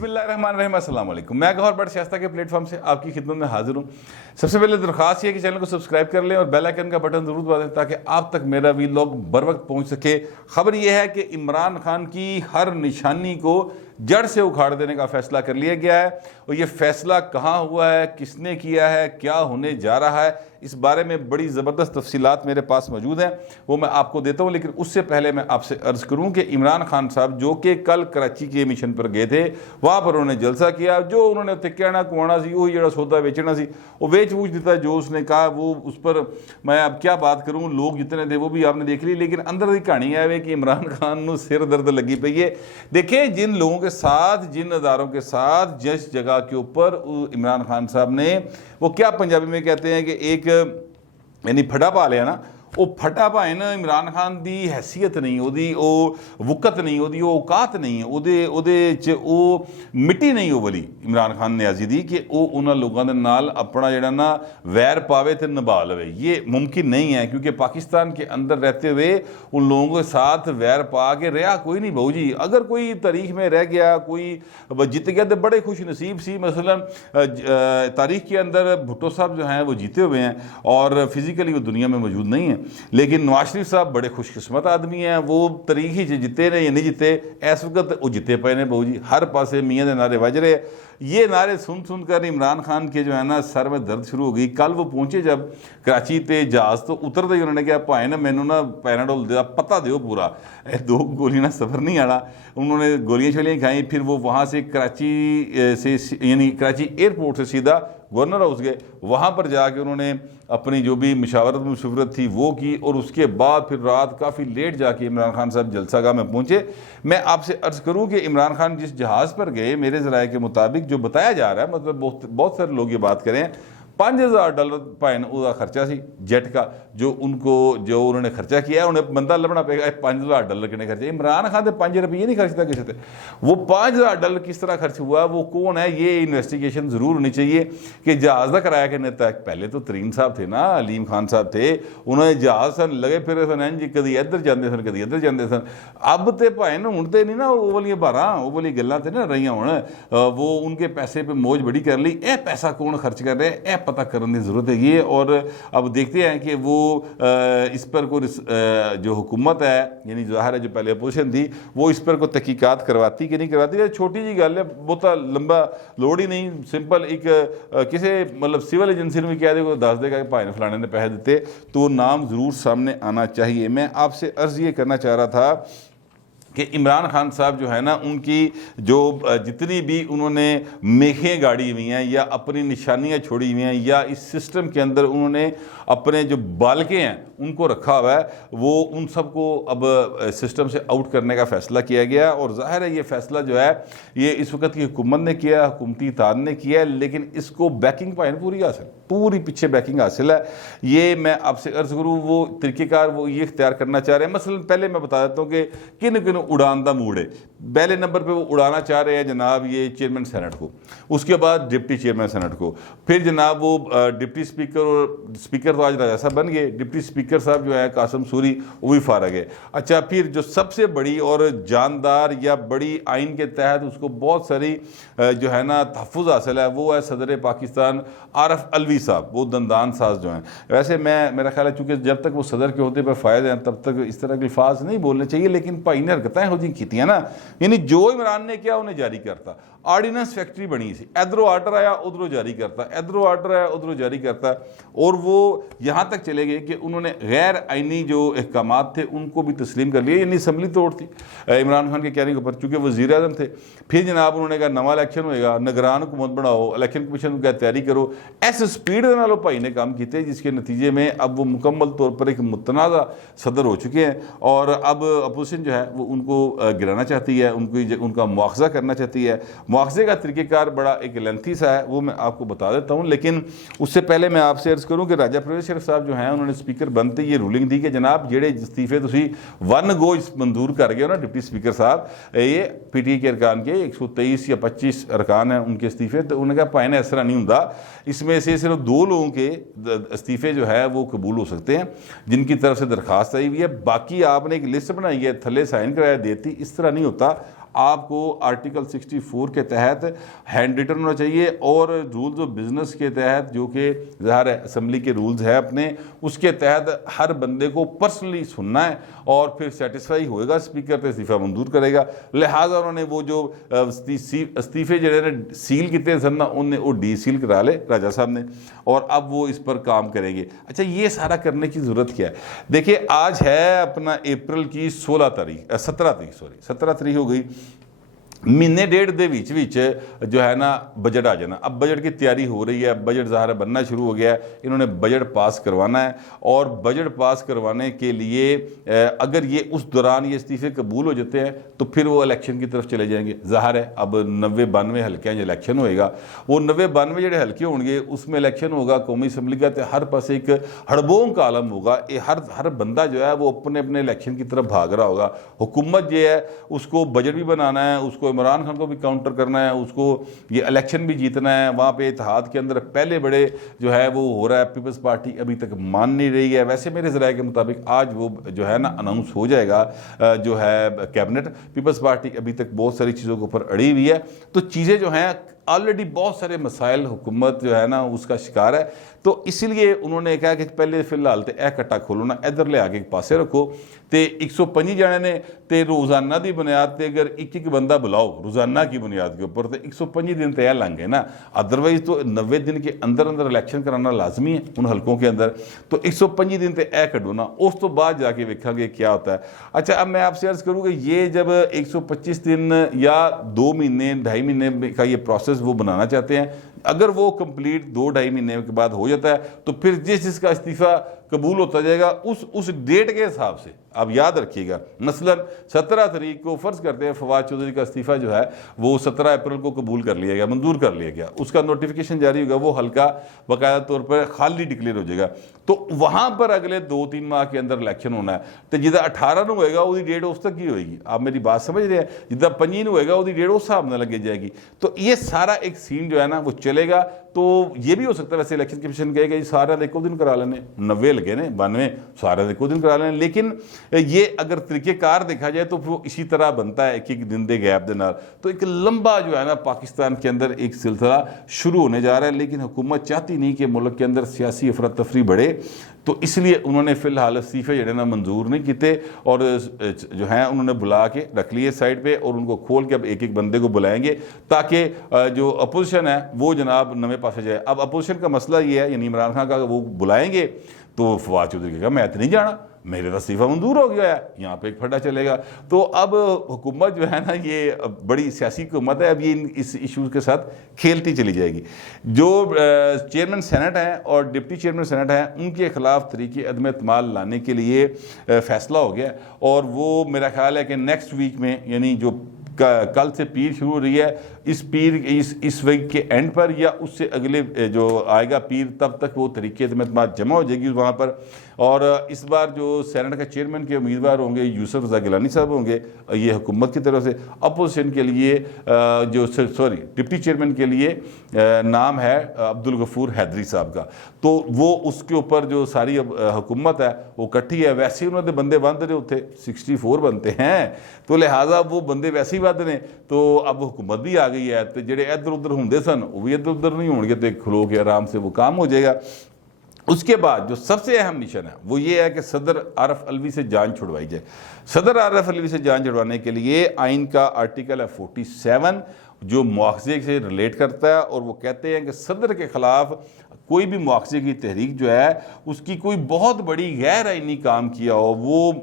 बिस्मिल्लाहिर्रहमानिर्रहीम, अस्सलाम वालेकुम। मैं गौहर बट शास्ता के प्लेटफॉर्म से आपकी खिदमत में हाजिर हूँ। सबसे पहले दरख्वास्त ये कि चैनल को सब्सक्राइब कर लें और बेल आइकन का बटन ज़रूर दबा दें ताकि आप तक मेरा वीलॉग बर वक्त पहुँच सके। खबर यह है कि इमरान खान की हर निशानी को जड़ से उखाड़ देने का फैसला कर लिया गया है और ये फैसला कहाँ हुआ है, किसने किया है, क्या होने जा रहा है, इस बारे में बड़ी ज़बरदस्त तफसीलात मेरे पास मौजूद हैं, वो मैं आपको देता हूँ। लेकिन उससे पहले मैं आपसे अर्ज़ करूँ कि इमरान खान साहब जो कि कल कराची के मिशन पर गए थे, वहाँ पर उन्होंने जलसा किया। जो उन्होंने उत्ते कहना कुआना सी वही जड़ा सौदा बेचना सी वो बेच बूझ दिता। जो उसने कहा वो उस पर मैं अब क्या बात करूँ, लोग जितने थे वो भी आपने देख ली। लेकिन अंदर की कहानी है कि इमरान खान को सिर दर्द लगी पई है। देखें, जिन लोगों के साथ, जिन अदारों के साथ, जिस जगह के ऊपर इमरान खान साहब ने वो क्या पंजाबी में कहते हैं कि एक यानी फटा पा लिया ना, वो फटा भाए ना इमरान खान की हैसीयत नहीं, ओदी ओ वुकत नहीं, ओदी ओ औकात नहीं, ओ मिट्टी नहीं वो वाली इमरान खान न्याजी दी कि वो उन्होंने लोगों के नाल अपना जड़ा ना वैर पावे तो निभा लवे। ये मुमकिन नहीं है क्योंकि पाकिस्तान के अंदर रहते हुए उन लोगों के साथ वैर पा के रहा कोई नहीं बहू जी। अगर कोई तारीख में रह गया, कोई जीत गया तो बड़े खुश नसीब सी। मसलन तारीख के अंदर भुट्टो साहब जो हैं वो जीते हुए हैं और फिज़िकली वो दुनिया में मौजूद नहीं है। लेकिन नवाज शरीफ साहब बड़े खुशकिस्मत आदमी हैं, वो तरीक ही जिते ने या नहीं जिते, इस वक्त वो जिते पे ने बहू जी। हर पासे मियाँ के नारे बज रहे। ये नारे सुन सुनकर इमरान खान के जो है ना सर में दर्द शुरू हो गई। कल वो पहुंचे जब कराची ते जहाज़ तो उतरते ही उन्होंने कहा भाई ना मैनू ना पैराडोल दे पता दो पूरा, 2 गोली ना सफ़र नहीं आना। उन्होंने गोलियाँ शोलियाँ खाई। फिर वो वहाँ से कराची से यानी कराची एयरपोर्ट से सीधा गवर्नर हाउस गए। वहाँ पर जाके उन्होंने अपनी जो भी मशावरत मुशवरत थी वो की और उसके बाद फिर रात काफ़ी लेट जाके इमरान खान साहब जलसागाह में पहुँचे। मैं आपसे अर्ज़ करूँ कि इमरान खान जिस जहाज़ पर गए, मेरे ज़राए के मुताबिक जो बताया जा रहा है, मतलब बहुत सारे लोग ये बात करें, $5000 भाई उसका खर्चा सी जेट का, जो उन्होंने खर्चा किया है। उन्हें बंदा लभना पेगा $5000 कितने खर्चे। इमरान खान ने 5 रुपये नहीं खर्चता किसी से। वो $5000 किस तरह खर्च हुआ, वो कौन है, ये इन्वेस्टिगेशन ज़रूर होनी चाहिए कि जहाज़ का किराया कितने तक। पहले तो तरीन साहब थे ना, अलीम खान साहब थे, उन्होंने जहाज़ सन लगे फिर सन जी कभी इधर जाते सन कभी इधर जाते सन। अब तो भाई ना हूँ तो नहीं ना वो वाली बारां वो वाली गल्लां ते ना रही हूँ। वो उनके पैसे पे मौज बड़ी कर ली। यह पैसा कौन खर्च कर रहे हैं पता करने की ज़रूरत है ये। और अब देखते हैं कि वो इस पर कोई जो हुकूमत है यानी ज़ाहिर है जो पहले अपोजिशन थी वो इस पर कोई तहकीकात करवाती कि नहीं करवाती। छोटी जी गल है, बहुत लंबा लोड़ ही नहीं। सिंपल एक किसी मतलब सिविल एजेंसी में भी कह दे दस देगा कि भाई ने फलाने ने पैसे दिते तो नाम ज़रूर सामने आना चाहिए। मैं आपसे अर्ज़ ये करना चाह रहा था कि इमरान खान साहब जो है ना, उनकी जो जितनी भी उन्होंने मेखें गाड़ी हुई हैं या अपनी निशानियां छोड़ी हुई हैं या इस सिस्टम के अंदर उन्होंने अपने जो बालके हैं उनको रखा हुआ है, वो उन सबको अब सिस्टम से आउट करने का फ़ैसला किया गया। और ज़ाहिर है ये फ़ैसला जो है ये इस वक्त की हुकूमत ने किया, हुकूमती तार ने किया है, लेकिन इसको बैकिंग पाइन पूरी पीछे बैकिंग हासिल है। ये मैं आपसे अर्ज़ करूँ वो तरीक़ेकार वो ये इख्तियार करना चाह रहे हैं। मसलन पहले मैं बता देता हूँ कि किन किन उड़ान का मूड है। पहले नंबर पे वो उड़ाना चाह रहे हैं जनाब ये चेयरमैन सेनेट को, उसके बाद डिप्टी चेयरमैन सेनेट को, फिर जनाब वो डिप्टी स्पीकर, और स्पीकर तो आज राजा साहब बन गए, डिप्टी स्पीकर साहब जो है कासिम सूरी वो भी फारग है। अच्छा, फिर जो सबसे बड़ी और जानदार या बड़ी आइन के तहत उसको बहुत सारी जो है ना तहफ़्फ़ुज़ हासिल है, वो है सदर पाकिस्तान आरफ अलवी साहब, वो दंदान साज जो हैं। वैसे मेरा ख्याल है चूँकि जब तक वो सदर के होते पर फ़ायदे हैं तब तक इस तरह के अल्फाज नहीं बोलने चाहिए, लेकिन भाई ने हरकतें हो जी की ना, यानी जो इमरान ने किया उन्हें जारी करता। आर्डीनेंस फैक्ट्री बनी सी, इधरों आर्डर आया उधरों जारी करता, इधरों आर्डर आया उधरों जारी करता। और वो यहाँ तक चले गए कि उन्होंने गैर आइनी जो अहकामात थे उनको भी तस्लीम कर लिया, यानी असम्बली तोड़ थी इमरान खान के कहने के ऊपर, चूँकि वज़ीर आज़म थे। फिर जनाब उन्होंने कहा नवा इलेक्शन होएगा, निगरान हुकूमत बनाओ, इलेक्शन कमीशन की तैयारी करो। ऐसे स्पीड के नालों भाई ने काम किए जिसके नतीजे में अब वो मुकम्मल तौर पर एक मुतनाज़ा सदर हो चुके हैं। और अब अपोजिशन जो है वो उनको गिराना चाहती है, उनका मुआवजा करना चाहती है। मुआवजे का तरीक़ेकार बड़ा एक लेंथी सा है, वो मैं आपको बता देता हूँ। लेकिन उससे पहले मैं आपसे अर्ज़ करूँ कि राजा परवेज़ शरीफ साहब जो हैं उन्होंने स्पीकर बनते ये रूलिंग दी कि जनाब जेड़े इस्तीफे तुसी वन गो मंजूर कर गए हो ना डिप्टी स्पीकर साहब, ये PTI के अरकान के 123 या 25 अरकान हैं उनके इस्तीफे, तो उन्होंने कहा भाई ने इस तरह नहीं होता, इसमें से सिर्फ 2 लोगों के इस्तीफे जो है वो कबूल हो सकते हैं जिनकी तरफ से दरख्वास्त आई हुई है, बाकी आपने एक लिस्ट बनाई है थले साइन कराया देती, इस तरह नहीं होता। आपको आर्टिकल 64 के तहत हैंड रिटन होना चाहिए और रूल्स ऑफ बिजनेस के तहत, जो कि ज़ाहिर है असेंबली के रूल्स है अपने, उसके तहत हर बंदे को पर्सनली सुनना है और फिर सेटिस्फाई होएगा स्पीकर तो इस्तीफा मंजूर करेगा। लिहाजा उन्होंने वो जो इस्तीफे जो सील किए सन ना, उन्हें वो डी सील करा ले राजा साहब ने, और अब वो इस पर काम करेंगे। अच्छा, ये सारा करने की ज़रूरत क्या है? देखिए, आज है अपना अप्रैल की 17 तारीख हो गई। महीने डेढ़ ਦੇ ਵਿੱਚ जो है ना बजट आ जाना। अब बजट की तैयारी हो रही है, बजट ज़ाहिर बनना शुरू हो गया है, इन्होंने बजट पास करवाना है और बजट पास करवाने के लिए अगर ये उस दौरान ये इस्तीफे कबूल हो जाते हैं तो फिर वो इलेक्शन की तरफ चले जाएंगे। ज़ाहिर है अब 90-92 हल्के जो इलेक्शन होएगा, वो 90-92 जो हल्के होंगे उसमें इलेक्शन होगा कौमी असम्बली का, तो हर पास एक हड़बोंग का आलम होगा। हर बंदा जो है वो अपने अपने इलेक्शन की तरफ भाग रहा होगा। हुकूमत जो है उसको बजट भी बनाना है, उसको इमरान खान को भी काउंटर करना है, उसको ये इलेक्शन भी जीतना है। वहाँ पे इत्तेहाद के अंदर पहले बड़े जो है वो हो रहा है, पीपल्स पार्टी अभी तक मान नहीं रही है। वैसे मेरे ज़राए के मुताबिक आज वो जो है ना अनाउंस हो जाएगा जो है कैबिनेट। पीपल्स पार्टी अभी तक बहुत सारी चीज़ों के ऊपर अड़ी हुई है, तो चीज़ें जो हैं ऑलरेडी बहुत सारे मसाइल हुकूमत जो है ना उसका शिकार है। तो इसीलिए उन्होंने कहा कि पहले फिलहाल तो यह कट्टा खोलो ना, इधर ले आके एक पासे रखो। तो 125 जने ने तो रोज़ाना की बुनियाद पर अगर एक बंदा बुलाओ रोज़ाना की बुनियाद के ऊपर, तो 125 दिन तो यह लंघ गए ना। अदरवाइज तो 90 दिन के अंदर अंदर इलेक्शन कराना लाजमी है उन हल्कों के अंदर। तो 125 दिन तो यह कढ़ो ना, उस तो बाद जाके वेखेंगे क्या होता है। अच्छा, अब मैं आपसे अर्ज़ करूँ कि ये जब 125 दिन या 2 महीने 2.5 महीने का ये प्रोसेस वो बनाना चाहते हैं, अगर वो कंप्लीट 2-2.5 महीने के बाद हो जाता है तो फिर जिसका इस्तीफ़ा कबूल होता जाएगा उस डेट के हिसाब से, आप याद रखिएगा, मसलन 17 तारीख को फ़र्ज़ करते हैं फवाद चौधरी का इस्तीफ़ा जो है वो 17 अप्रैल को कबूल कर लिया गया, मंजूर कर लिया गया, उसका नोटिफिकेशन जारी होगा, वो हल्का बाकायदा तौर पर खाली डिक्लेयर हो जाएगा। तो वहाँ पर अगले 2-3 माह के अंदर इलेक्शन होना है। तो जिदा 18 ਨੂੰ होएगा वो डेट उस तक ही होएगी। आप मेरी बात समझ रहे हैं? जिदा 25 ਨੂੰ होएगा वो डेट उस हिसाब से लगे जाएगी। तो ये सारा एक सीन जो है ना वो चलेगा। तो ये भी हो सकता है वैसे इलेक्शन कमीशन कहेगा जी सारे देखो दिन करा लेने, 90 लगे ने 92 सारे देखो दिन करा लेने। लेकिन ये अगर तरीक़ेकार देखा जाए तो वो इसी तरह बनता है एक दिन के गैप के नाल। तो एक लंबा जो है ना पाकिस्तान के अंदर एक सिलसिला शुरू होने जा रहा है। लेकिन हुकूमत चाहती नहीं कि मुल्क के अंदर सियासी अफरा तफरी बढ़े, तो इसलिए उन्होंने फ़िलहाल इस्तीफ़े जो ना मंजूर नहीं किए और जो हैं उन्होंने बुला के रख लिए साइड पे, और उनको खोल के अब एक एक बंदे को बुलाएंगे ताकि जो अपोजिशन है वो जनाब नवे पासे जाए। अब अपोजिशन का मसला ये है, यानी इमरान खान का वो बुलाएंगे तो फवाद चौधरी कहेगा मैं तो नहीं जाना, मेरे तो इस्तीफ़ा मंजूर हो गया है, यहाँ पे एक फटा चलेगा। तो अब हुकूमत जो है ना ये बड़ी सियासी हुकूमत है, अब ये इस इशूज़ के साथ खेलती चली जाएगी। जो चेयरमैन सेनेट हैं और डिप्टी चेयरमैन सेनेट हैं उनके ख़िलाफ़ तरीक़े अदम एतमाद लाने के लिए फ़ैसला हो गया, और वो मेरा ख्याल है कि नेक्स्ट वीक में, यानी जो कल से पीर शुरू हो रही है, इस पीर इस वीक के एंड पर या उससे अगले जो आएगा पीर, तब तक वो तरीके एतमाद जमा हो जाएगी वहाँ पर। और इस बार जो सेनेट का चेयरमैन के उम्मीदवार होंगे यूसुफ रज़ा गिलानी साहब होंगे, ये हुकूमत की तरफ से। अपोजिशन के लिए डिप्टी चेयरमैन के लिए नाम है अब्दुल गफूर हैदरी साहब का। तो वो उसके ऊपर जो सारी हुकूमत है वो इकट्ठी है। वैसे ही उन्होंने बंदे बंद रहे उथे 64 बनते हैं, तो लिहाजा वो बंदे वैसे ही बंद ने। तो अब हुकूमत भी आ गई है, तो जेडे इधर उधर होंगे सन वो भी इधर उधर नहीं होंगे, तो खलो के आराम से वो काम हो जाएगा। उसके बाद जो सबसे अहम मिशन है वो ये है कि सदर आरफ अलवी से जान छुड़वाई जाए। सदर आरफ अलवी से जान छुड़वाने के लिए आइन का आर्टिकल है 47 जो मुआवजे से रिलेट करता है, और वो कहते हैं कि सदर के ख़िलाफ़ कोई भी मुआवजे की तहरीक जो है उसकी कोई बहुत बड़ी गैर आइनी काम किया हो, वो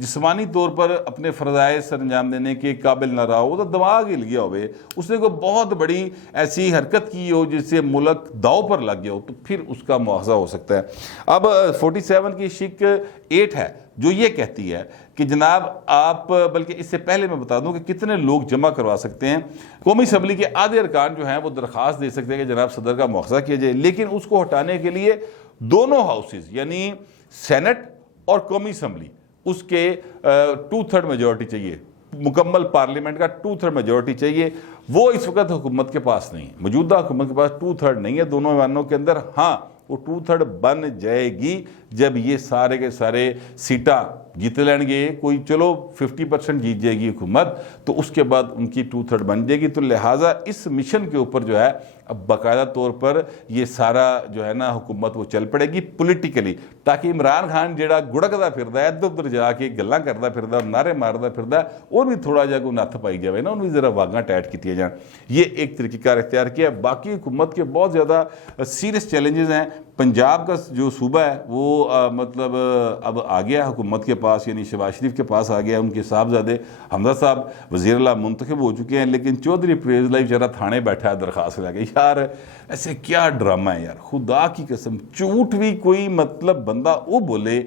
जिस्मानी तौर पर अपने फ़रज़ाए सर अंजाम देने के काबिल ना रहा हो, तो दिमाग हिल गया हो, उसने कोई बहुत बड़ी ऐसी हरकत की हो जिससे मुल्क दाव पर लग गया हो, तो फिर उसका मुआवजा हो सकता है। अब 47 की शिक 8 है जो ये कहती है कि जनाब आप, बल्कि इससे पहले मैं बता दूं कि कितने लोग जमा करवा सकते हैं। कौमी असम्बली के आधे अरकान जो हैं वो दरख्वास्त दे सकते हैं कि जनाब सदर का मुआवजा किया जाए, लेकिन उसको हटाने के लिए दोनों हाउसेज यानी सेनेट और कौमी असम्बली उसके 2/3 मेजॉरिटी चाहिए, मुकम्मल पार्लियामेंट का 2/3 मेजॉरिटी चाहिए। वो इस वक्त हुकूमत के पास नहीं है, मौजूदा हुकूमत के पास 2/3 नहीं है दोनों ऐवानों के अंदर। हाँ, वो 2/3 बन जाएगी जब ये सारे के सारे सीटा जीत लेंगे, कोई चलो 50% जीत जाएगी हुकूमत, तो उसके बाद उनकी 2/3 बन जाएगी। तो लिहाजा इस मिशन के ऊपर जो है अब बाकायदा तौर पर ये सारा जो है ना हुकूमत वो चल पड़ेगी पोलिटिकली, ताकि इमरान खान ਜਿਹੜਾ गुड़कदा फिरदा है इधर उधर जाके गल्लां करदा फिरदा नारे मारदा फिरदा और भी थोड़ा जा कोई नत्थ पाई जाए ना, उन्होंने जरा वागां टाइट की जाए, ये एक तरीक़ेकार इख्तियार किया। बाकी हुकूमत के बहुत ज़्यादा सीरियस चैलेंजेस हैं। पंजाब का जो सूबा है वो मतलब अब आ गया हुकूमत के पास, यानी शहबाज शरीफ के पास आ गया। उनके साहबजादे हमजा साहब वज़ीर आला मुंतखब हो चुके हैं, लेकिन चौधरी परवेज़ लाई बेचारा थाने बैठा है दरखास्त लगे। यार ऐसे क्या ड्रामा है यार, खुदा की कसम। झूठ भी कोई मतलब बंदा वो बोले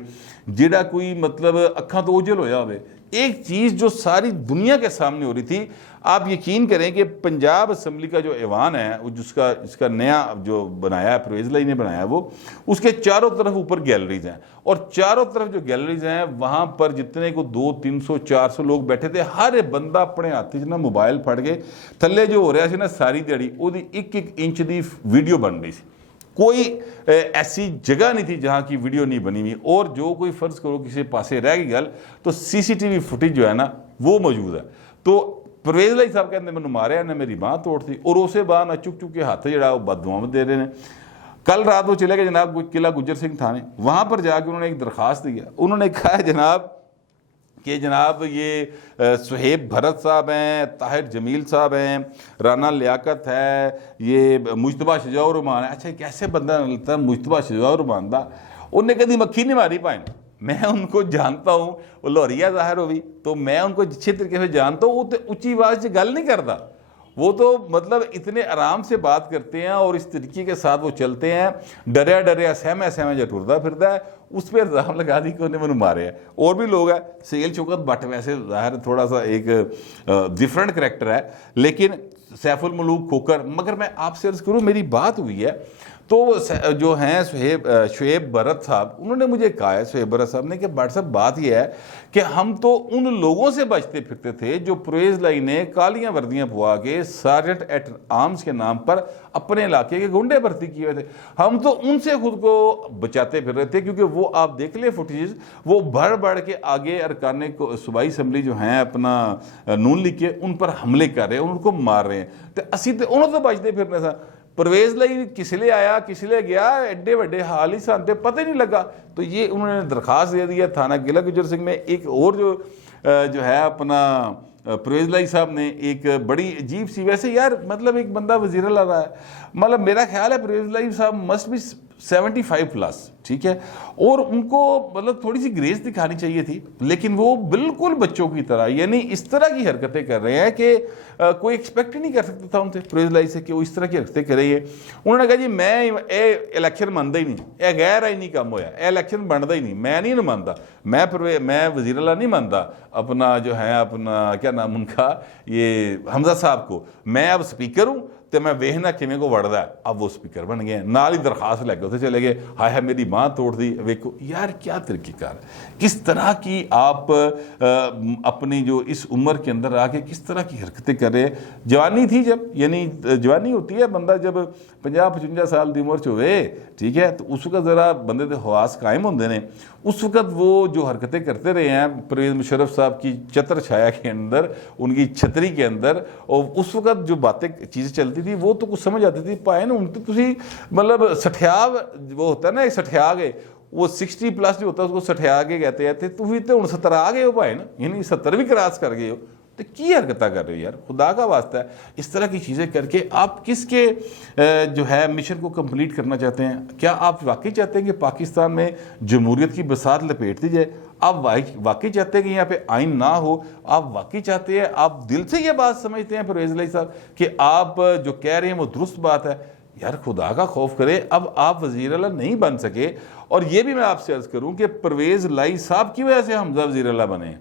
जिहड़ा कोई मतलब अखां तो ओझल होया होवे। एक चीज़ जो सारी दुनिया के सामने हो रही थी, आप यकीन करें कि पंजाब असम्बली का जो ऐवान है जिसका नया जो बनाया है परवेज़ लाई ने बनाया, वो उसके चारों तरफ ऊपर गैलरीज हैं, और चारों तरफ जो गैलरीज हैं वहाँ पर जितने को 200-300-400 लोग बैठे थे, हर बंदा अपने हाथ ना मोबाइल फड़ के थल्ले जो हो रहा है ना सारी दिहाड़ी ਉਹਦੀ 1-1 इंच की वीडियो बन रही थी। कोई ऐसी जगह नहीं थी जहाँ की वीडियो नहीं बनी हुई, और जो कोई फ़र्ज़ करो किसी पासे रह गई गल तो CCTV फुटेज जो है ना वो मौजूद है। तो परवेज़ लाई साहब कहते मैंने मारिया ने मेरी बांह तोड़ दी, और उस बाद चुक चुक के हाथ जो बददुआं दे रहे हैं। कल रात वो चले गए जनाब किला गुज्जर सिंह थाने, वहाँ पर जाकर उन्होंने एक दरख्वास्त दी है। उन्होंने कहा है जनाब कि जनाब ये सुहेब भरत साहब हैं, ताहिर जमील साहब हैं, राना लियाकत है, ये मुश्तबा शजाउर रहमान है। अच्छा कैसे बंदा लगता है मुश्तबा शजाउर रहमान दा, उन्हें कभी मक्खी नहीं मारी पाए। मैं उनको जानता हूँ, वो लाहौरिया ज़ाहिर होगी तो मैं उनको अच्छे तरीके से जानता हूँ। वो तो उच्ची आवाज़ से गल नहीं करता, वो तो मतलब इतने आराम से बात करते हैं और इस तरीके के साथ वो चलते हैं। डरिया डरिया सहमा सहमा जो टुरदा फिरदा है, उस पर इल्ज़ाम लगा दी कि उन्हें मैंने मारे है। और भी लोग हैं, सेल चौकत भट्ट वैसे ज़ाहिर थोड़ा सा एक डिफरेंट करैक्टर है, लेकिन सैफुल मलूक खोकर। मगर मैं आपसे अर्ज़ करूँ, मेरी बात हुई है तो जो हैं शुएब भरत साहब, उन्होंने मुझे कहा है, शुएब भरत साहब ने, कि भट्ट साहब बात यह है कि हम तो उन लोगों से बचते फिरते थे जो परवेज़ लाई ने कालियाँ वर्दियाँ पुआ के सार्जेंट एट आर्म्स के नाम पर अपने इलाके के गुंडे भर्ती किए हुए थे। हम तो उनसे खुद को बचाते फिर रहे थे, क्योंकि वो आप देख ले फुटेज, वो बढ़ बढ़ के आगे अरकान को सूबाई असम्बली जो हैं अपना नून लीग के, उन पर हमले कर रहे हैं, उनको मार रहे हैं। तो असी तो उन्होंने तो बचते फिरने था। परवेज़ लाई किस लिए आया किस लिए गया, एडे वड्डे हाल ही सान पता ही नहीं लगा। तो ये उन्होंने दरख्वास्त दे दिया थाना किला गुज्जर सिंह में। एक और जो है अपना परवेज़ लाई साहब ने एक बड़ी अजीब सी, वैसे यार मतलब एक बंदा वज़ीर ला रहा है, मतलब मेरा ख्याल है परवेज़ लाई साहब मस्ट बी 75+, ठीक है, और उनको मतलब थोड़ी सी ग्रेस दिखानी चाहिए थी, लेकिन वो बिल्कुल बच्चों की तरह यानी इस तरह की हरकतें कर रहे हैं कि कोई एक्सपेक्ट ही नहीं कर सकता था उनसे, परवेज़ लाई से, कि वो इस तरह की हरकतें कर रही है। उन्होंने कहा जी मैं ये इलेक्शन मनता ही नहीं, यह गैर आईनी काम होया, यह इलेक्शन बनता ही नहीं, मैं नहीं मानता, मैं वज़ीर आला नहीं मानता अपना जो है अपना क्या नाम उनका ये हमजा साहब को, मैं अब स्पीकर हूँ तो मैं वेखना किमें को वड़दा है। अब वो स्पीकर बन गए, नाल ही दरखास्त लैके उसे चले गए। हाय हाय मेरी बांह तोड़ दी, वेखो यार क्या तरीक़ेकार, किस तरह की आप अपनी जो इस उम्र के अंदर आके किस तरह की हरकतें कर रहे। जवानी थी जब, यानी जवानी होती है बंदा जब 50-55 साल की उम्र च होवे, ठीक है, तो उस वक्त ज़रा बंदे के हवास कायम होंगे ने। उस वक्त वो जो हरकतें करते रहे हैं परवेज़ मुशर्रफ साहब की छत्र छाया के अंदर, उनकी छतरी के अंदर, और उस वक्त जो बातें चीज़ें चलती थी वो तो कुछ समझ आती थी। पाए ना उन तो तुसी मतलब सठिया वो होता है ना, एक सठिया गए, वो 60+ जो होता है उसको सठिया के कहते हैं। तुम तो 69 आ गए हो पाए ना, यानी 70 भी क्रॉस कर गए हो, तो की हरकत कर रहे हो यार, खुदा का वास्ता है। इस तरह की चीज़ें करके आप किसके जो है मिशन को कंप्लीट करना चाहते हैं? क्या आप वाकई चाहते हैं कि पाकिस्तान में जमहूरियत की बसात लपेट दी जाए? आप वाकई चाहते हैं कि यहाँ पे आइन ना हो? आप वाकई चाहते हैं, आप दिल से ये बात समझते हैं परवेज़ लाई साहब कि आप जो कह रहे हैं वो दुरुस्त बात है? यार खुदा का खौफ करे, अब आप वज़ीर आला नहीं बन सके। और ये भी मैं आपसे अर्ज़ करूँ कि परवेज़ लाई साहब की वजह से हमजा वज़ीर आला बने।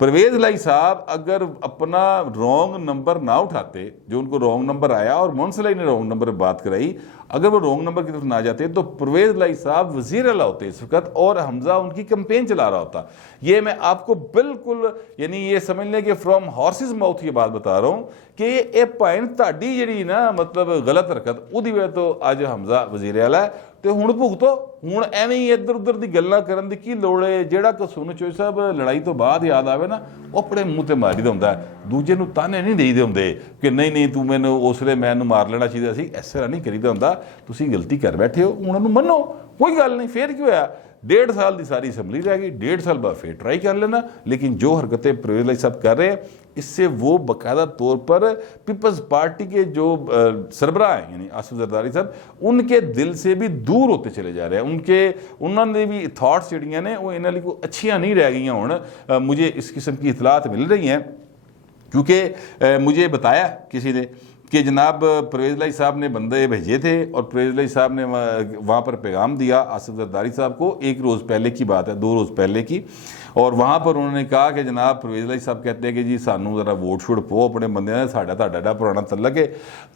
परवेज़ लाई साहब अगर अपना रॉन्ग नंबर ना उठाते, जो उनको रॉन्ग नंबर आया और मुंसलाई ने रॉन्ग नंबर पर बात कराई, अगर वो रॉन्ग नंबर की तरफ ना जाते तो परवेज़ लाई साहब वज़ीर आला होते इस वक्त, और हमजा उनकी कैंपेन चला रहा होता। ये मैं आपको बिल्कुल यानी ये समझ लें कि फ्रॉम हॉर्सेस माउथ ये बात बता रहा हूँ कि ये भाएं ताड़ी जी ना मतलब गलत हरकत, उदी वजह तो अज हमजा वज़ीर आला है। ਤੇ ਹੁਣ ਭੁਗਤੋ। ਹੁਣ ਐਵੇਂ ਹੀ ਇੱਧਰ ਉੱਧਰ ਦੀ ਗੱਲਾਂ ਕਰਨ ਦੀ ਕੀ ਲੋੜ ਹੈ। ਜਿਹੜਾ ਕਸੂਨ ਚੋਈ ਸਾਹਿਬ ਲੜਾਈ ਤੋਂ ਬਾਅਦ ਯਾਦ ਆਵੇ ਨਾ, ਉਹ ਆਪਣੇ ਮੂੰਹ ਤੇ ਮਾਰੀਦਾ ਹੁੰਦਾ, ਦੂਜੇ ਨੂੰ ਤਾਨੇ ਨਹੀਂ ਦੇਈਦੇ ਹੁੰਦੇ ਕਿ ਨਹੀਂ ਨਹੀਂ ਤੂੰ ਮੈਨੂੰ ਉਸ ਵੇਲੇ ਮੈਨੂੰ ਮਾਰ ਲੈਣਾ ਚਾਹੀਦਾ ਸੀ। ਇਸ ਤਰ੍ਹਾਂ ਨਹੀਂ ਕਰੀਦਾ ਹੁੰਦਾ। ਤੁਸੀਂ ਗਲਤੀ ਕਰ ਬੈਠੇ ਹੋ, ਉਹਨਾਂ ਨੂੰ ਮੰਨੋ, ਕੋਈ ਗੱਲ नहीं, फिर क्यों होया। 1.5 साल की सारी असम्बली रह गई, 1.5 साल बाद फिर ट्राई कर लेना। लेकिन जो हरकतें परवेज़ लाई साहब कर रहे हैं, इससे वो बाकायदा तौर पर पीपल्स पार्टी के जो सरबराह हैं यानी आसिफ जरदारी साहब, उनके दिल से भी दूर होते चले जा रहे हैं। उन्होंने भी थाट्स जड़ियाँ ने वो इन्होंने को अच्छियाँ नहीं रह गई हुण। मुझे इस किस्म की इतलात मिल रही हैं, क्योंकि मुझे बताया किसी ने कि जनाब परवेज़ लाई साहब ने बंदे भेजे थे और परवेज़ लाई साहब ने वहाँ पर पैगाम दिया आसिफ जरदारी साहब को। 1 रोज़ पहले की बात है, 2 रोज़ पहले की। और वहाँ पर उन्होंने कहा कि जनाब परवेज़ लाई साहब कहते हैं कि जी सानू ज़रा वोट शोट पो अपने बंदे ने, साढ़ा ताड़ा पुराना तलक है।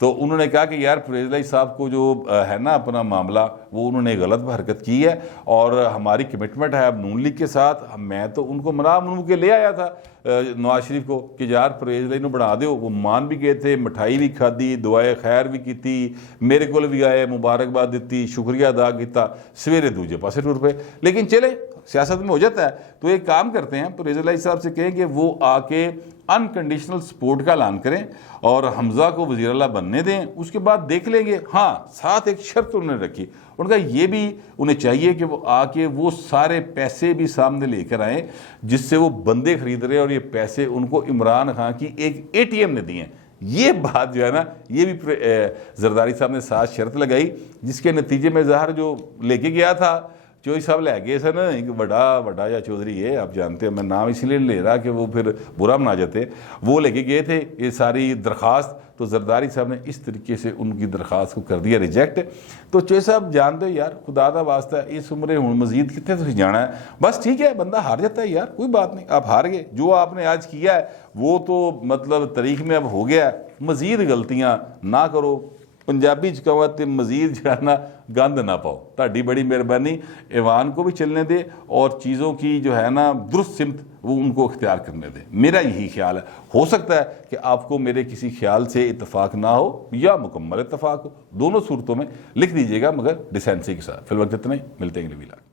तो उन्होंने कहा कि यार परवेज़ लाई साहब को जो है ना अपना मामला, वो उन्होंने गलत हरकत की है और हमारी कमिटमेंट है अब नून लीग के साथ। मैं तो उनको मना के ले आया था नवाज शरीफ को कि यार परवेज़ लाई बना दो। वो मान भी गए थे, मिठाई भी खाधी, दुआए खैर भी की, मेरे को भी आए, मुबारकबाद दी, शुक्रिया अदा किया, सवेरे दूजे पासे टुर पे। लेकिन चले सियासत में हो जाता है। तो एक काम करते हैं, परवेज़ लाई साहब से कहें कि वो आके अनकंडीशनल सपोर्ट का ऐलान करें और हमज़ा को वज़ीर आला बनने दें, उसके बाद देख लेंगे। हाँ, साथ एक शर्त उन्होंने रखी, उनका ये भी उन्हें चाहिए कि वो आके वो सारे पैसे भी सामने लेकर आएँ जिससे वो बंदे खरीद रहे हैं और ये पैसे उनको इमरान खान की एक ATM ने दिए हैं। ये बात जो है ना, ये भी जरदारी साहब ने साथ शर्त लगाई, जिसके नतीजे में ज़ाहिर जो लेके गया था चौधरी साहब ले गए सर, एक बड़ा या चौधरी है, आप जानते हैं, मैं नाम इसलिए ले रहा कि वो फिर बुरा बना जाते। वो लेके गए थे ये सारी दरख्वास्त, तो जरदारी साहब ने इस तरीके से उनकी दरख्वास्त को कर दिया रिजेक्ट। तो चौधरी साहब जानते हो यार, खुदा दा वास्ता इस उम्र हूँ मजीद कितने तुम जाना है। बस ठीक है, बंदा हार जाता है यार, कोई बात नहीं, आप हार गए। जो आपने आज किया है वो तो मतलब तारीख में अब हो गया है, मजीद गलतियाँ ना करो। पंजाबी च कहो तो मजीद जो है ना गंद ना पाओ। ताड़ी बड़ी मेहरबानी, ऐवान को भी चलने दे और चीज़ों की जो है ना दुरुस्त सिमत वो उनको इख्तियार करने दे। मेरा यही ख्याल है। हो सकता है कि आपको मेरे किसी ख्याल से इत्तेफाक ना हो या मुकम्मल इत्तेफाक हो, दोनों सूरतों में लिख दीजिएगा, मगर डिसेंसी के साथ। फिलहाल इतना ही, मिलते हैं अगली वीडियो।